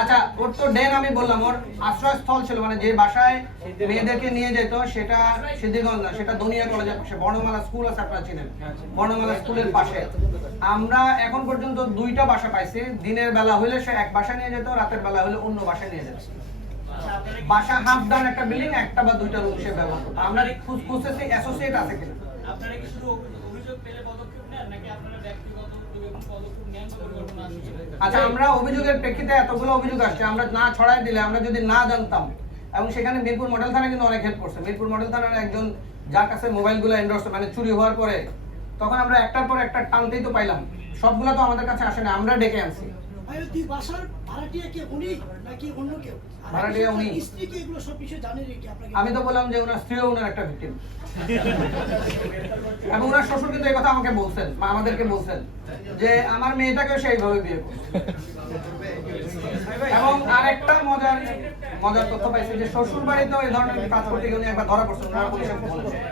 আচ্ছা, ওর তো ডেন আমি বললাম, ওর আশ্রয়স্থল ছিল, মানে যে বাসায় মেয়েদেরকে নিয়ে যেত সেটা সিদ্ধিরগঞ্জ না, সেটা দনিয়া কলেজের পাশে বর্ণমালা স্কুল আছে, আপনারা চিনেন, বর্ণমালা স্কুলের পাশে। আমরা এখন পর্যন্ত 2টা বাসা পাইছি। দিনের বেলা হইলে সে এক বাসা নিয়ে যেত, রাতের বেলা হলে অন্য বাসায় নিয়ে যেত। বাসা হাফ ডাউন একটা বিল্ডিং, একটা বা 2টা রুম সে ব্যবহার করতো। আমরা খুঁজতেছি অ্যাসোসিয়েট আছে কিনা। আপনারা কি শুধু অভিযোগ পেলে পদক্ষেপ নেন নাকি আপনারা ব্যক্তিগত উদ্যোগে কোনো পদক্ষেপ নেন বা পরিকল্পনা আছে? আচ্ছা, আমরা অভিযোগের প্রেক্ষিতে এতগুলো অভিযোগ আসছে, আমরা না ছড়াই দিলে, আমরা যদি না জানতাম, এবং সেখানে মিরপুর মডেল থানা কিন্তু অনেক হেল্প করছে। মিরপুর মডেল থানার একজন যার কাছে মোবাইলগুলো এন্ডোর্স মানে চুরি হওয়ার পরে, তখন আমরা একটার পর একটা টানতেই তো পাইলাম, সবগুলো তো আমাদের কাছে আসে না, আমরা ডেকে আনছি। তুই বাসার ভাড়াটিয়া কি উনি নাকি অন্য কেউ? ভাড়াটিয়া উনি। স্ত্রী কি এগুলো সব বিষয় জানেন কি আপনাকে? আমি তো বললাম যে ওনার স্ত্রীও ওনার একটা ভিকটিম, এবং ওনার শ্বশুর কিন্তু এই কথা আমাকে বলছেন, বা আমাদেরকে বলছেন যে আমার মেয়েটাকেও সেইভাবে বিয়ে করছে। এবং আরেকটা মজার তথ্য পাইছি যে শ্বশুর বাড়িতেও এই ধরনের কাজ করতে গিয়ে উনি একবার ধরা পড়ছেন, ওনারা পুলিশে বলেছে।